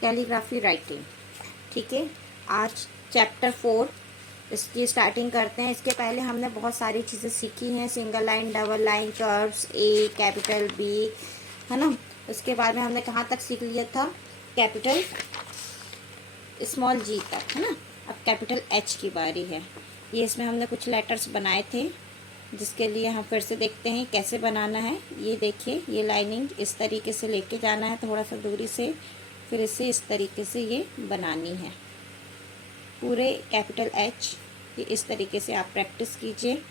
Calligraphy writing. ठीक है, आज चैप्टर 4 इसकी स्टार्टिंग करते हैं। इसके पहले हमने बहुत सारी चीज़ें सीखी हैं, single line, double line, curves, A, capital B, है ना। उसके बाद में हमने कहाँ तक सीख लिया था, कैपिटल स्मॉल जी तक, है ना। अब कैपिटल एच की बारी है। ये इसमें हमने कुछ लेटर्स बनाए थे, जिसके लिए हम फिर से देखते हैं कैसे बनाना है। ये देखिए, ये लाइनिंग इस तरीके से लेके जाना है थोड़ा सा दूरी से, फिर इसे इस तरीके से ये बनानी है पूरे कैपिटल एच। ये इस तरीके से आप प्रैक्टिस कीजिए।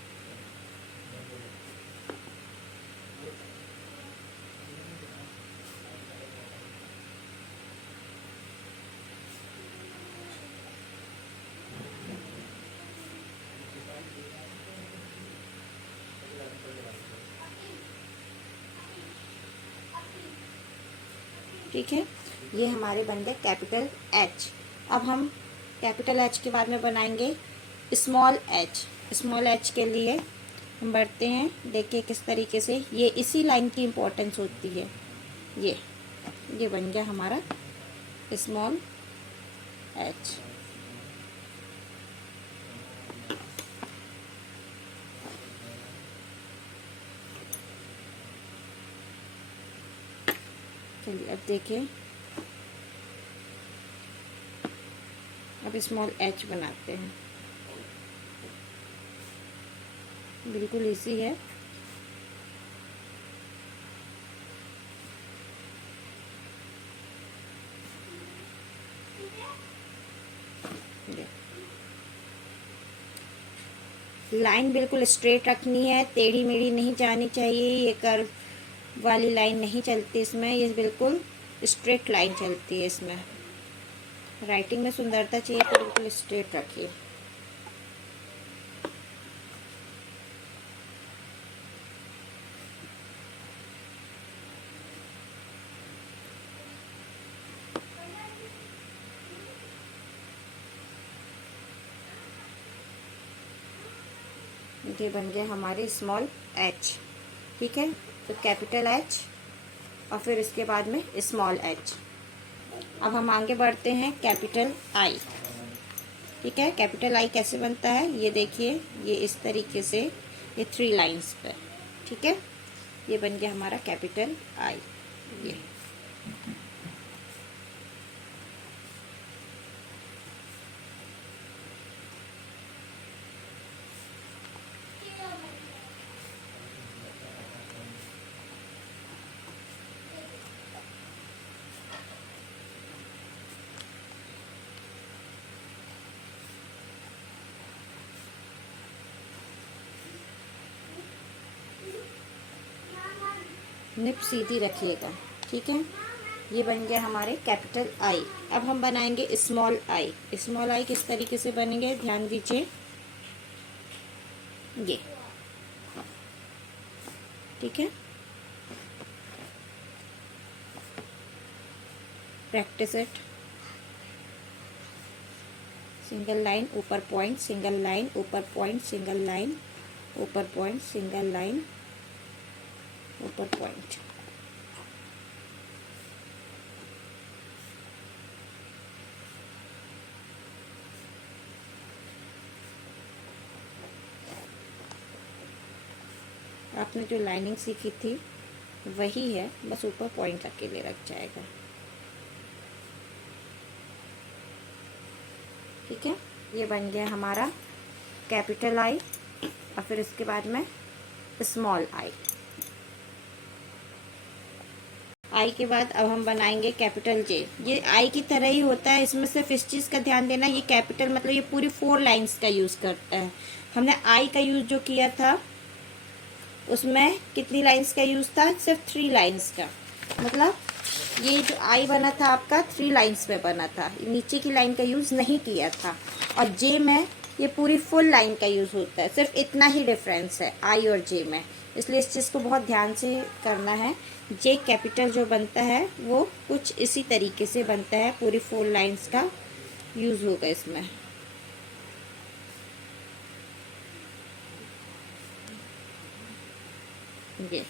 ठीक है, ये हमारे बन गए कैपिटल एच। अब हम कैपिटल एच के बाद में बनाएंगे स्मॉल एच। स्मॉल एच के लिए हम बढ़ते हैं, देखिए किस तरीके से, ये इसी लाइन की इम्पोर्टेंस होती है। ये बन गया हमारा स्मॉल एच। चलिए अब देखिए, अब स्मॉल एच बनाते हैं। बिल्कुल इजी है। लाइन बिल्कुल स्ट्रेट रखनी है, टेढ़ी मेढ़ी नहीं जानी चाहिए। ये कर्व वाली लाइन नहीं चलती इसमें, ये बिल्कुल स्ट्रेट लाइन चलती है इसमें। राइटिंग में सुंदरता चाहिए तो बिल्कुल स्ट्रेट रखिए। ये बन गया हमारे स्मॉल एच। ठीक है, तो कैपिटल एच और फिर इसके बाद में स्मॉल एच। अब हम आगे बढ़ते हैं कैपिटल आई। ठीक है, कैपिटल आई कैसे बनता है ये देखिए, ये इस तरीके से, ये 3 लाइंस पर। ठीक है, ये बन गया हमारा कैपिटल आई। ये निप सीधी रखिएगा। ठीक है, ये बन गया हमारे कैपिटल आई। अब हम बनाएंगे स्मॉल आई। स्मॉल आई किस तरीके से बनेंगे ध्यान दीजिए, ये। ठीक है, प्रैक्टिस इट। सिंगल लाइन, ऊपर पॉइंट, सिंगल लाइन, ऊपर पॉइंट, सिंगल लाइन, ऊपर पॉइंट, सिंगल लाइन, ऊपर पॉइंट। आपने जो लाइनिंग सीखी थी वही है, बस ऊपर पॉइंट अकेले रख जाएगा। ठीक है, ये बन गया हमारा कैपिटल आई और फिर इसके बाद में स्मॉल आई। आई के बाद अब हम बनाएंगे कैपिटल जे। ये आई की तरह ही होता है, इसमें सिर्फ इस चीज़ का ध्यान देना, ये कैपिटल मतलब ये पूरी 4 लाइंस का यूज़ करता है। हमने आई का यूज़ जो किया था उसमें कितनी लाइंस का यूज़ था, सिर्फ 3 लाइंस का। मतलब ये जो आई बना था आपका 3 लाइंस में बना था, नीचे की लाइन का यूज़ नहीं किया था। और जे में ये पूरी फुल लाइन का यूज़ होता है, सिर्फ इतना ही डिफरेंस है आई और जे में। इसलिए इस चीज़ को बहुत ध्यान से करना है। जे कैपिटल जो बनता है वो कुछ इसी तरीके से बनता है, पूरी 4 लाइंस का यूज़ होगा इसमें। ये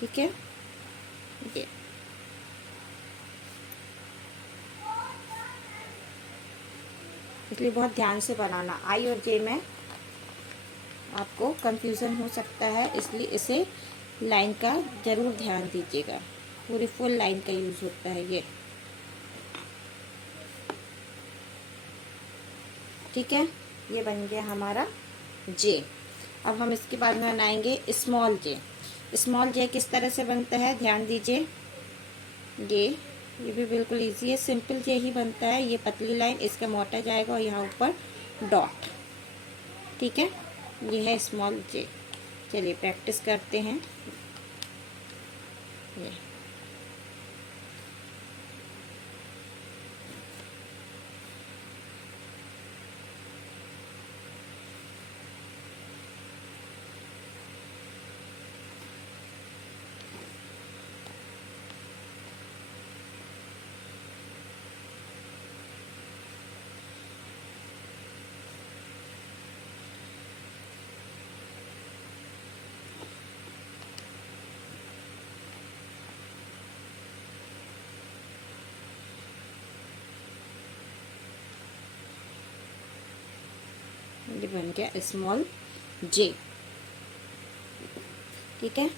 ठीक है। ये इसलिए बहुत ध्यान से बनाना। आई और जे में आपको कंफ्यूजन हो सकता है, इसलिए इसे लाइन का जरूर ध्यान दीजिएगा। पूरी फुल लाइन का यूज होता है ये, ठीक है। ये बन गया हमारा जे। अब हम इसके बाद में बनाएंगे स्मॉल जे। स्मॉल जे किस तरह से बनता है ध्यान दीजिए। ये भी बिल्कुल इजी है, सिंपल जे ही बनता है। ये पतली लाइन, इसका मोटा जाएगा और यहाँ ऊपर डॉट, ठीक है। ये है स्मॉल जे। चलिए प्रैक्टिस करते हैं। ये बन गया स्मॉल जे, ठीक है।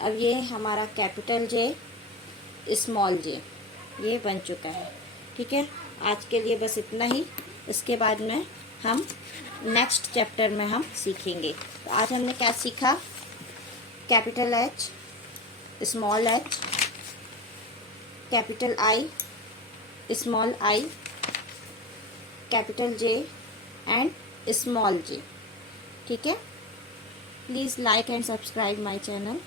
अब ये हमारा कैपिटल जे, स्मॉल जे, ये बन चुका है, ठीक है। आज के लिए बस इतना ही। इसके बाद में हम नेक्स्ट चैप्टर में हम सीखेंगे। तो आज हमने क्या सीखा? Capital H, small H, capital I, small I, capital J and small जे, ठीक है। Please like and subscribe my channel.